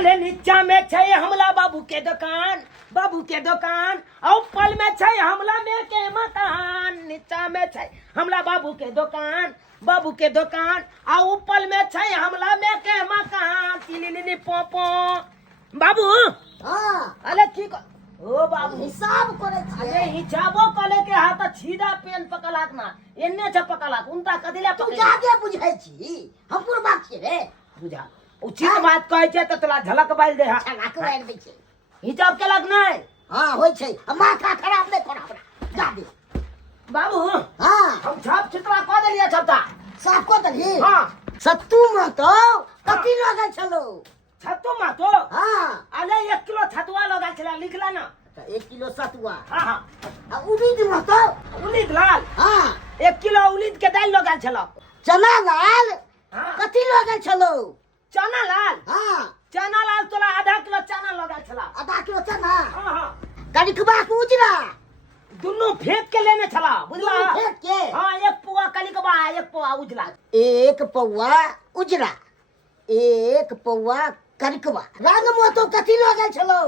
अले नीचा में छे हमला बाबू के दुकान और ऊपर में छे हमला में के मकान। नीचा में छे हमला बाबू के दुकान और ऊपर में छे हमला में के मकान। तिलिलिली पोपो बाबू अले ठीक ओ बाबू हिसाब करे छे। अरे हिसाबो कले के हाथ छीदा पेन पकलाक ना एन्ने छ पकलाक उनता कदिला तू पकड़ जादे बुझै छी हमपुर बात छे रे। बुझा उचित बात कहै छै त तोला झलक बाइल दे हा छलाक बाइल दै छे। हिसाब केलक नै हां होय छे। माथा खराब नै कर हमरा जादे बाबू। हां हम छाप चित्रा क देलिया छपता साफ को दली। हां सत्तू में तो कथी लगे छलो छत्तू मा तो हां अले 1 किलो छतुआ लगा छला लिखला ना 1 किलो सतुआ। हां हां आ उड़ीद में तो उलिद लाल हां 1 किलो उलिद के दाल लगा छला। चना लाल हां कथी लगे छलो चना लाल तोला आधा किलो चना लगा छला। आधा किलो चना हां हां कनिकबा के उजरा दुनु फेंक के लेने छला बुझला। दुनू फेंक के हां 1 पौआ कलिकबा 1 पौआ उजला। 1 पौआ उजरा 1 पौआ कनिकबा। रंग में तो कथी लगे छलो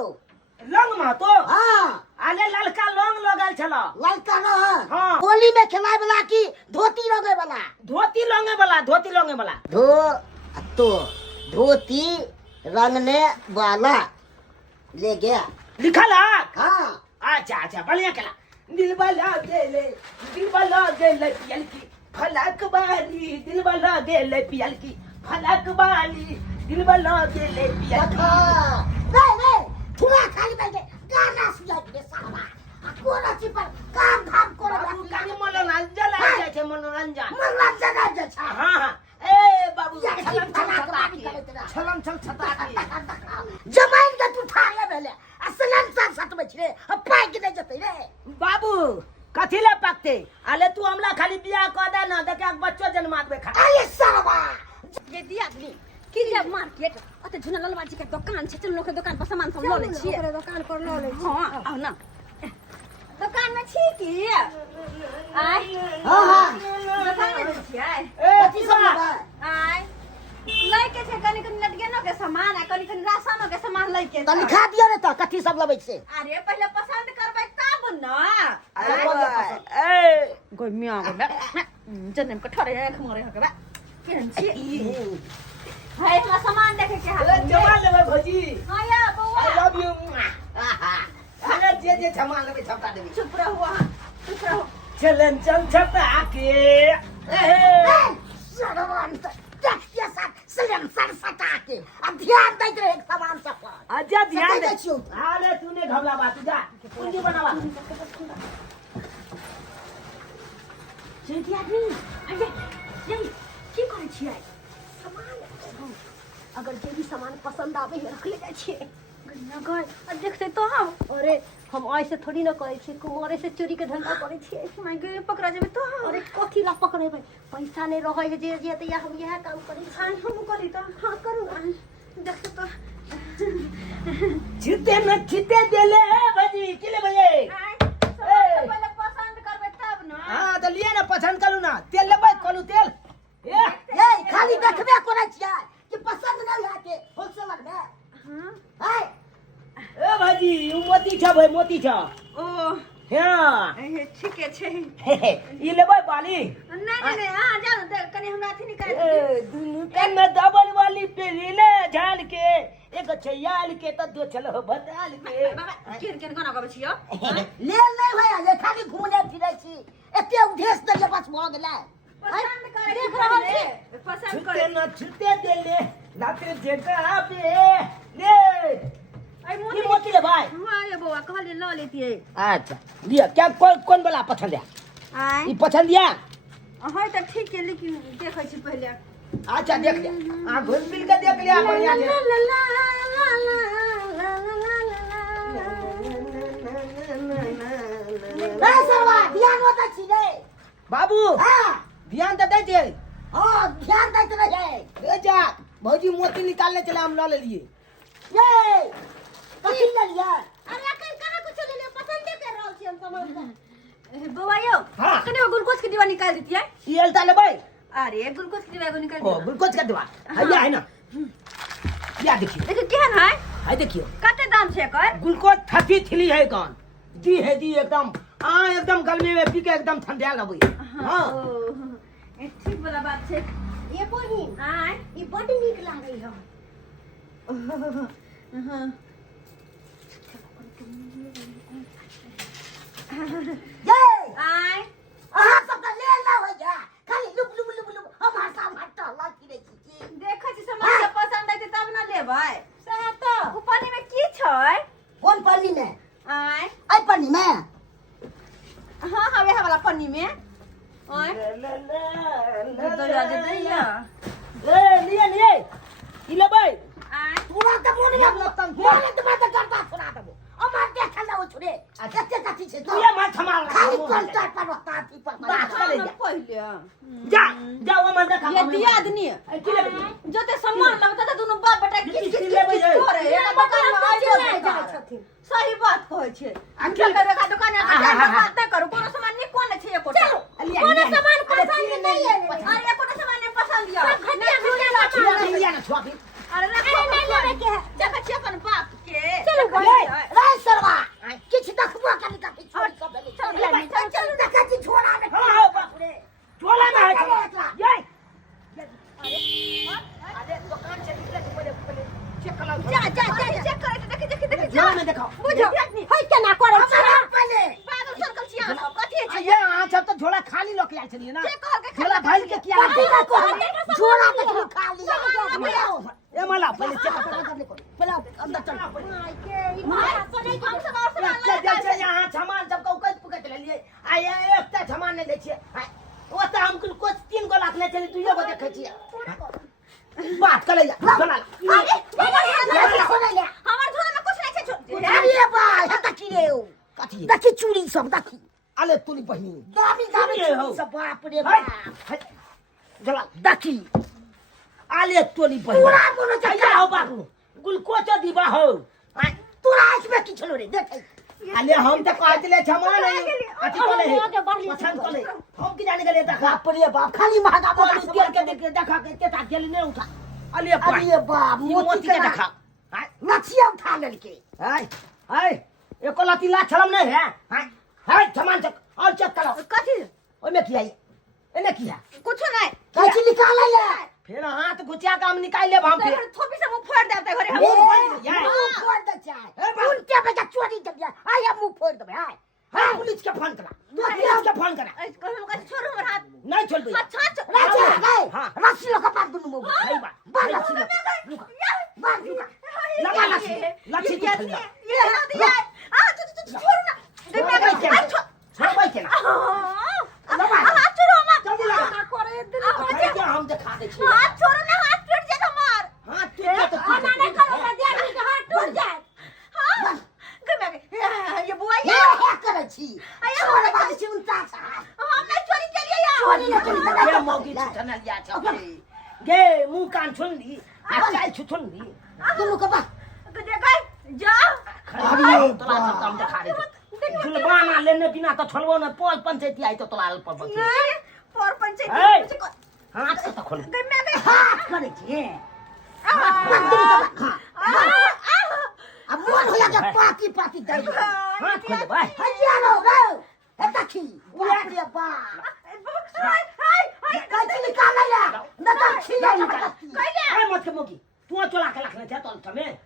लंग मा तो हां आले ललका लौंग लगल छला। ललका रंग हाँ। होली में खिलाए वाला की धोती रंगे वाला धोती लौंगे वाला धोती रंगने वाला ले गया। लिखल है हाँ अच्छा बढ़िया केला। दिल वाला गेले पियल की फलक बाली दिल वाला गेले पियल की फलक बाली दिल वाला गेले पियल की। नहीं थोड़ा खाली बैठे गाना सुनाई दे साला आ कोना ची पर काम धाम करो बाबू कानी मनोरंजन आ जाय छै मनोरंजन आ जा छा। हां हां ए बाबू या छलम फलक छल बाली करे तेरा। छता की जमाइन के तू ठाले भेले असलन सा सत में छे अब पाई के नहीं जते रे बाबू कथी ले पकते आले तू हमला खाली बियाह क दे ना देखे बच्चो जन्मा देबे खा। अरे साला ये दिया आदमी की जे मार्केट अते झुना ललवा जी के दुकान छै। चल लोग के दुकान पर सामान सब ल ले छिए ओकरे दुकान पर ल ले छी। हां आउ ना दुकान में छी की आय हां दुकान में छी आय कथी सब लेबा आय लइके छै कनी लटकेनो के सामान आ कनी राशनो के सामान लइके तनी खा दियो रे त कथी सब लेबै से। अरे पहले पसंद करबै तब न। ए गोइ मिया के जन्म के ठरे आंख मारे हकबा केहन छी हाय हमरा सामान देखे के हाल जमा लेबे भौजी हां या बौआ आई लव यू। अरे जे सामान लेबे छपता देबे। चुप रहो चलन चल छपता के ए सरवन टैक्सिया साथ सलम सर सटा के अब ध्यान दैत रहे सामान सब पर। अच्छा ध्यान दे छियो आले तूने घबला बात जा पूंजी बनावा जल्दी आदमी अरे ये की करे छियै सामान अगर जे भी सामान पसंद आवे है रख ले जाय छियै नगर अब देखते तो हम अरे हम ऐसे थोड़ी ना करे छी कुमारे से चोरी के धंधा करे छी मैं गे पकड़ा जेबे तो अरे कथी ला पकड़ेबे पैसा नहीं रहे है जे त या हम यह काम करे छी हम करी त हां करू देखते तो छिते देले भजी किले भजे पहले पसंद करबे तब ना हां त लिए ना पसंद करू ना तेल लेबै कलू तेल ए खाली देखबे करे छियै कि पसंद नहीं आके होलसेलर में हां है ए भजी उ मोती छ भाई मोती छ ओ हां ए ठीके छै ई लेबै बाली नहीं हां जानो दे कनी हमरा अथी निकाल ए दुनु कन में डबल वाली पे ले झाल के एक छयाल के त दो चलो बदाल के बाबा केन गाना गाबै छियो ले नहीं भैया ये खाली घूमने फिरे छी एते उद्देश्य दे बस भ गेलै। पसंद करे देख रहल छी पसंद छुते करे न छुते देले लाते जगह पे ले आई ई मोती ले भाई हां ये बौआ कहले ल लेतिए अच्छा लिया क्या कौन वाला पसंद है आय ई पसंद या हां त ठीक है लेकिन देखै छी पहले अच्छा देख ले आ घुल मिल के देख लिया बढ़िया से ए सरवा ध्यान होता छी रे बाबू हां ध्यान दे दे हां ध्यान दैत रहे ले जा भौजी मोती निकालने चले हम ले लिए ये कथी ले लिया अरे कहां कुछ ले पसंद कर रहल छी हम समझ बौआ यो हाँ। कने ग्लूकोज के दीवा निकाल दीतिए ई एलता लेबै अरे ग्लूकोज के दीवा को निकाल ओ ग्लूकोज का दवा हैया है ना या देखियो देखिए केहन है हाय देखियो कते दाम छै एकर ग्लूकोज 33 है कौन दी है दी एकदम एकदम गर्मी में पी के एकदम ठंडा लगे हां ठीक वाला बात छै ये बहिन आय ई बड नीक लागै है हां ये आय अहाँ सब त ले ना हो जा खाली लुप लुप लुप लुप हम हरसा हटता लागी रे छी देखै छी सामान सब पसंद आइते तब ना लेबै सएह तो ऊपरनी में की छै कौन पन्नी में आय आई पन्नी में हां हां वह वाला पन्नी में आय तो याद दैया लिए लिए ई लेबै आय पूरा त बोल हम लगतन बोले त बात करता सुना देबो अमार देखल ना हो छुरे कते कथि छै तू ये मार थमाल खाली कंटा पर वक्ता थी पर बात करे जा पहिले जा जा वो मन देखा ये दिया आदमी की लेबै जते सामान लगता त दुनु बाप बेटा किछ किछ लेबै करे एना दुकान में आइ जाय छथिन सही बात कहै छै अंकल का बेटा दुकान में बात करू कोनो सामान नहीं कोन छै एको कोनो सामान पसंद नहीं है अरे कोनो सामान नहीं पसंद या लिया ना छोटी अरे नहीं लेवे के है जब छै अपन बाप के चलो रे सरवा किछ देखबो कनी का छोड़ सब ले चल देखा छी छोड़ा ने हां बाप रे झोला में है ये अरे दुकान से निकले तो पहले चेक कर लो जा चेक करे देख झोला में दिखाओ बुझो होय केना करे छै पहले पागल सर्कल छिया सब कथि छै ये हां सब तो झोला खाली लोग आयल छलिए ना चेक कर के झोला भइल के किया झोला के खा लिया ए मला पहले चेक कर ले पहले अंदर चल चल यहाँ सामान सबका उकत पुकत ले लिए आय एकटा सामान नहीं ले छिए ओ त हम कुछ 3 गो लाख ले चली तू एगो देखे छिए बात कर ले जा चला हमर झोला में कुछ नहीं छै अरे भाई हटा की रे कथि देखी चूड़ी सब देखी अले तूली बहिनी दामी दामी ये हो। चूड़ी सब बाप रे बाप चला देखी आले तोली बहिनी पूरा बोलो क्या हो बाबू ग्लूकोज दीबा हो तोरा इसमें की छलो रे देख अले हम तो कह दिले सामान अति कोले पसंद कोले हम की जाने गले देखा बाप रे बाप खाली महंगा बोल बोल के देख देखा के तेता गेल नहीं उठा अले अरे बाप मोती के देखा हाय लछिया उठा लेके हाय हाय एको लाती ला छलम नहीं है हाय हाय सामान चेक और चेक करो कथि ओय में की आई एने की है कुछ नहीं कैची निकाल ले फिर हाथ घुचिया काम निकाल ले हम फिर थोपी से मुंह फोड़ देते घरे हम मुंह फोड़ दे चाहे उनके बेटा चोरी कर दिया आय मुंह फोड़ दे हाय हां पुलिस के फोन करा तू पुलिस के फोन करा हम का छोड़ हमर हाथ नहीं छोड़ दे अच्छा राजा गए हां रस्सी लगा पार दुनु मुंह सही बात बार रस्सी लगा बार लगा लगा लाठी तू खा ये ना दिया आ तू छोड़ ना दे मैं छोड़ भाई चल हाथ छोड़ो मत जल्दी लगा का करे दिल अरे क्या हम दिखा दे छी हाथ छोड़ो ना हाथ टूट जाए हमार हां टूट तो ना नहीं करो ना दिया के हाथ टूट जाए हां गमे ये बुआ ये क्या करे छी छोड़ बात छी उनता सा हम नहीं चोरी के लिए यार चोरी न चली ये मौगी छना लिया छ गे मुंह कान छुन ली चाय छुन ली दुनु का बा देखै जा अरे तोला सब काम दिखा दे जुलबाना लेने बिना तो छोड़बो न पोल पंचायती आई तो तोला अल पर बचे नहीं पर पंचायत हां तो खोल गमे हाथ करे छी हाथ का अब मन हो लगे पाकी पाकी दे हाथ खोल भाई हजिया लो गो हटा की बुआ रे बा हाय हाय हाय कैची निकाल ले न तो छिले अरे मत के मोगी तू चला के रखने थे तो समय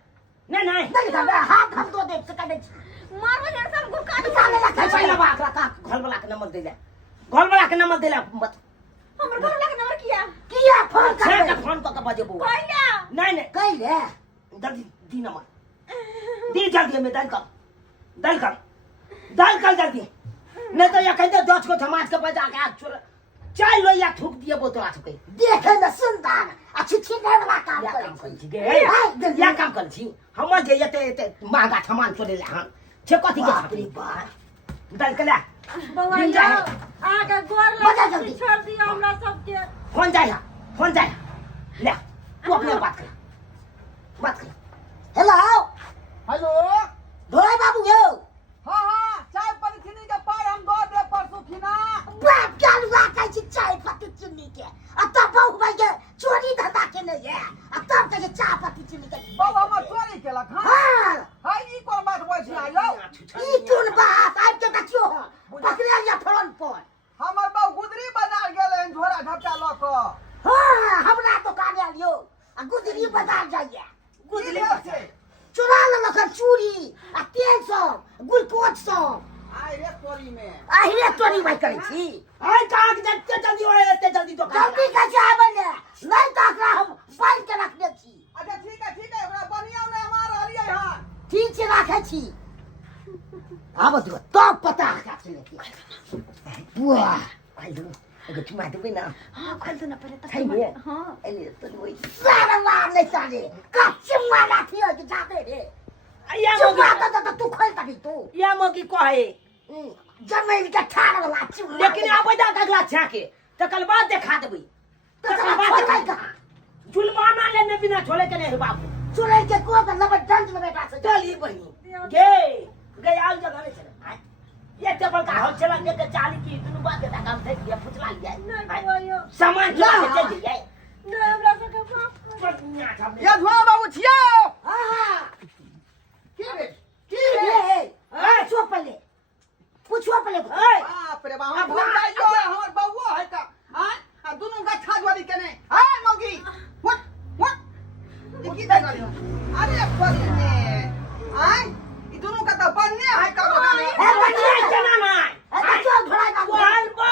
नहीं नहीं कर हाथ हम तो देख सका दे मारवा जड़ सब गुका निकाल ले कैसा लगा आकरा का घर वाला के नंबर दे ले घर वाला के नंबर दे ले मत हमर घर वाला के नंबर किया फोन छे कर का फोन को बजे बुआ कहला नहीं कह ले जल्दी दी नंबर दी जल्दी में डाल कर जल्दी नहीं तो ये कहते 10 को समाज के बजा के आप चाय लो या थूक दिए बोतला छके देखे में सुंदर अच्छी छिने वाला काम या कर काम कर छी गे या काम कर छी हम जे एते महंगा सामान चोरे ले हम छे कथि के छापरी डाल के ले बउआ दिन जाए आगे गोर बजा लगा जल्दी। छोड़ दिया हमरा सबके फोन जाए ले तू अपने बात कर हेलो धोरे बाबू यो हाँ चाय पत्ती के पार हम दो दे परसों खिना बाप क्या लुआ कहै छी चाय पत्ती चीनी के अब तब बहु भाई के चोरी धंधा के नहीं है अब तब के चाय पत्ती चीनी के देलक हां हाँ हाय ई कोन बात बोल छी आयो ई कोन बात आब के देखियो पकड़े या फोन पर हमर बाबू गुदरी बाजार गेल हन झोरा झपटा ल क हाँ हमरा तो काने लियो आ गुदरी बाजार जाइए गुदरी से चुरा लेलक चूड़ी आ तेल सब गुलकोच सब आइ रे तोरी में आहिरे तोरी भाई करे छी हाय कहाँ के जल्दी जल्दी ओए एते जल्दी तो जल्दी कैसे आबे ने नहीं तो एकरा हम बांध के रख दे छी अच्छा ठीक है ओकरा बनिया ने मार रहलिए हां ठीक से रखे छी आब तो तब पता का चले बुआ आई दो अगर तुम आते भी ना हां खोल दो ना पहले तक सही है हां एले तो वही सारा मार नहीं साले का चिम्मा थी हो जाते रे या चिम्मा मोगी तो तू खोल तभी तू या मोगी कहे जमीन के ठाड़ वाला चिम्मा लेकिन आबै दा अगला छाके तकर बाद देखा देबै तकर बाद का जुलमाना लेने बिना छोड़े के नहीं बाबू चुरे के को का लबे डंड में बैठा से चली बहिनी गे आल जगह में चले ये टेबल का हल चला के चाली की दुनु बात के काम थे ये फुचला लिया सामान ला के चल जाए नहीं हमरा से के बाप ये झोरा बाबू छियो हां की रे की रे पूछो पहले ए बाप रे बाप हम भूल जाइयो हमर बउआ है का हां आ दुनु गठा जोड़ी केने हाय मौगी ये की दे गलियो अरे परी में हाय ई दुनु का तो बनने है का ए बगाने बनिया केना ना ए चल भड़ाई बाबू कोल बो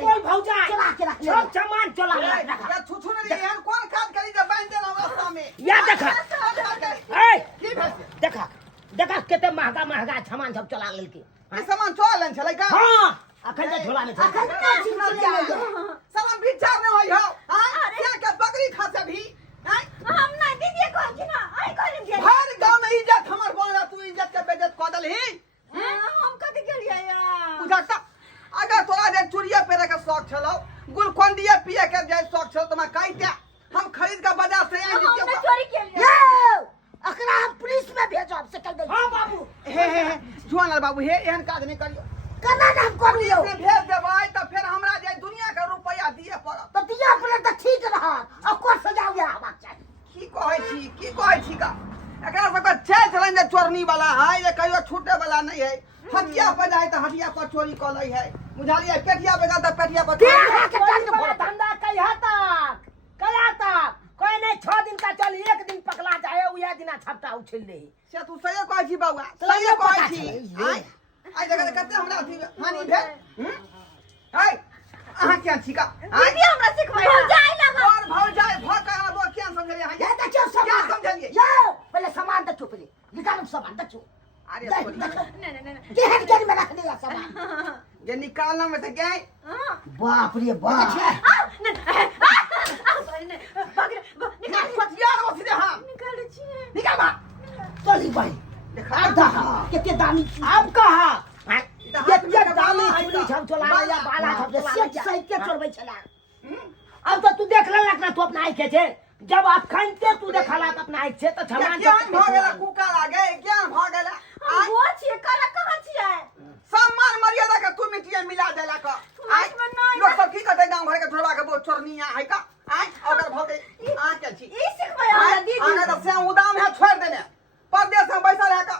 कोल भौजा चला के रख ले सब सामान चला ले या छुछु ने एहन कोन काज करी जे बांध देना रास्ता में या देखा ए की भेल देखा केते महंगा सामान सब चला लेलके ई सामान चलन छलै का हां अखन जे झोला में छै अखन का चिन्ह ले सामान विचार न होई हो हां क्या के बकरी खा से भी हां हम नहीं दीदी को कि ना आई कर दिया हर गांव में इज्जत हमर बोला तू इज्जत के बेइज्जत क दलही हम कथि के लिए यार बुझाता अगर तोरा जे चूड़िया पेरे के शौक छलो गुलकोंडिया पिए के जे शौक छलो तमा काइते हम खरीद के बाजार से आई हमने दियो चोरी के लिए ये अकरा हम पुलिस में भेजब से कह दे हां बाबू हे जुआन बाबू हे एहन काज नहीं करियो कना नाम करियो से भेज देबै त फिर हमरा जे दुनिया के रुपया दिए पड़त तो दिया अपने तो ठीक रहा और सजाओ या हवा चाहिए की कहै छी का एकरा सबके छे चलन जे चोरनी वाला है ये कहियो छूटे वाला नहीं है हटिया पर जाए तो हटिया पर चोरी क लई है बुझालिए पेटिया पे जा तो पेटिया पर के चोरी। है के दंड बड़ा भरत धंधा कहिया तक कोई नहीं 6 दिन का चल एक दिन पकड़ा जाए उया दिना छपटा उछल ले से तू सही कहै छी बउआ तोरा सही नहीं कहै पता छी छलै, आइ आइ जगह कते हमरा अथी हानि भेल है अहाँ क्या छी का दीदी हमरा सिखवाया जाए लगा और भौजाई भका वो क्या समझलिए हां ये देखियो क्या सामान समझलिए यो पहले सामान देखो पहले निकालो सामान देखो अरे देख, छोड़ी। देखो नहीं के हेड के में रख दिया सामान ये निकालना में से गए हां बाप रे बाप निकाल पतियार वो सीधे हां निकाल छिए निकाल बा चली भाई देखा आधा कितने दामी अब कहा कितने दामी चूड़ी सब चला या बाला सब सेट सहित के चोरबै छला अब तो तू देख ले ना तू अपना आँख छे जब आप खनते तू देखला अपना आँख छे तो छमान क्या भाग गेला कुका लागे क्या भाग गेला हम वो छिए काला कहां छिए सम्मान मर्यादा का तू मिटिया मिला देला का आज में नहीं लोग सब की कहते गांव भर के छोड़वा के वो चोरनिया है का आइ अगर भगे आ क्या छी ई सिखवाया दीदी आने तो से उदाम है छोड़ देने परदेश में बैठा रह का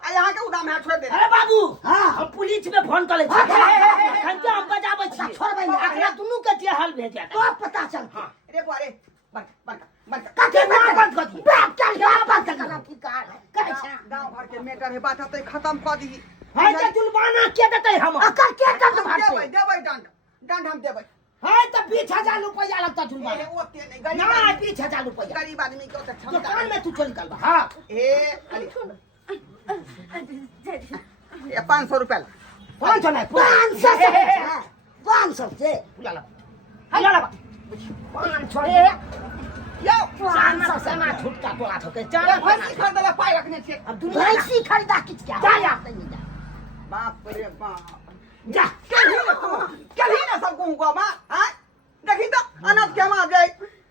आ यहाँ के उदाम है छोड़ देने अरे बाबू हाँ। हम पुलिस में फोन कर ले छी खनते हम बजाबै छी छोड़बै ना। एकरा दुनू के जे हल भेज तो पता चल अरे बुआरे बंद कते ना बंद कर दिए। बाप चल गया बंद कर की कार कहै छै गांव भर के मेटर है बात है खत्म कर दी है जे जुलमाना के देतै हम अकर के दंड देबै भरते देबै दंड हम देबै है तो 20,000 रुपया लगता जुलमाना ओते नहीं गरीब ना आदमी- 20,000 रुपया गरीब आदमी के ओते क्षमता दुकान में तू चल निकल बा हां ए अली ये 500 रुपया ला। 500 नहीं 500 से ला ला ला ला 500 यो 500 से ना छूटता तोला ठोके ये चल भैंसी खरीदला पाई रखने छे अब दुनिया भैंसी खरीदा किछ क्या जा जा बाप रे बाप जा कहीं ना सब कहूं को मां हां देखी तो अनाथ के मां गए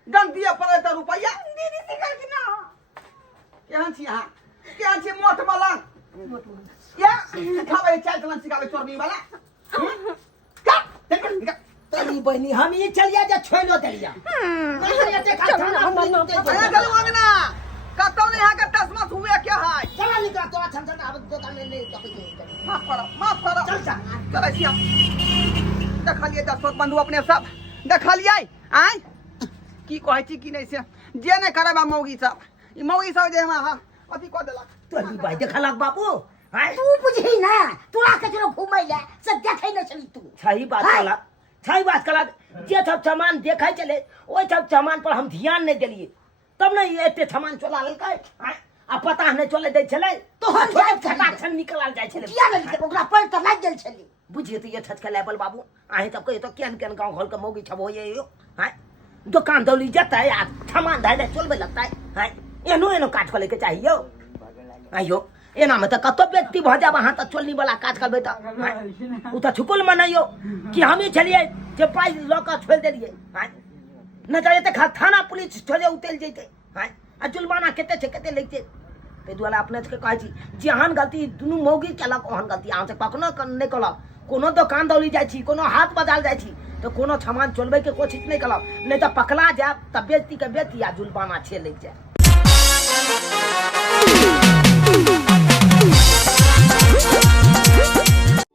दंड दिए पड़े तो रुपया दीदी सिखल की ना केहन छी हां केहन छी मोट मलंग या खावे चाल चलन सिखावे चोरनी वाला का देख तनी बहनी हम ये चलिया जा छोइलो देलिया नहीं ये देखा थाना पुलिस दे अरे चलो आगे ना कतौ नहीं हां के में नहीं तो माफ करो चल जा चल छिया देखलिए दसोत बंधु अपने सब देखलिए आय की कहै छी की नहीं से जे नहीं करे बा मौगी सब ई मौगी सब जे हां अथी क देलक तो ली भाई देखलक बाबू हाय तू बुझही ना तोरा के चलो घुमै ले से देखै न छली तू सही बात हाय। कलक सही बात कलक जे सब सामान देखै चले ओइ सब सामान पर हम ध्यान नहीं देलिए तब नहीं एते सामान चला लेलकै हाय आ पता नहीं चले दै छले तो हम जाय फटाक्षण निकलल जाय छले किया नहीं के ओकरा पर त लाग गेल छली बुझिए तो ये छचका लेवल बाबू आहे तब कहिए तो केन केन गांव घर के मौगी छब होइए यो हाय दुकान दौली जता है आ सामान धाइले चलबे लगता है हाय एनो एनो काट के लेके चाहिए आइयो एना में तो कतो व्यक्ति भ जाब अहाँ त चोलनी वाला काज करबे त उ त छुकुल मनइयो कि हमी छलिए जे पाई ल के छोड़ देलिए हाय न जाए त थाना पुलिस छोड़े उतेल जइते हाय आ जुर्माना केते छे केते लइते ते दुआला अपने के कहै छी जेहन गलती दुनु मौगी केलक ओहन गलती अहाँ से कखनो नहीं कलक कोनो दुकान दौली जाइ छी कोनो हाट बाजार जाइ छी तो कोनो सामान चोलबे के कोशिश नहीं कलक नहीं तो पकड़ा जाब त बेइज्जती के बेइज्जती आ जुर्माना छे लग जाए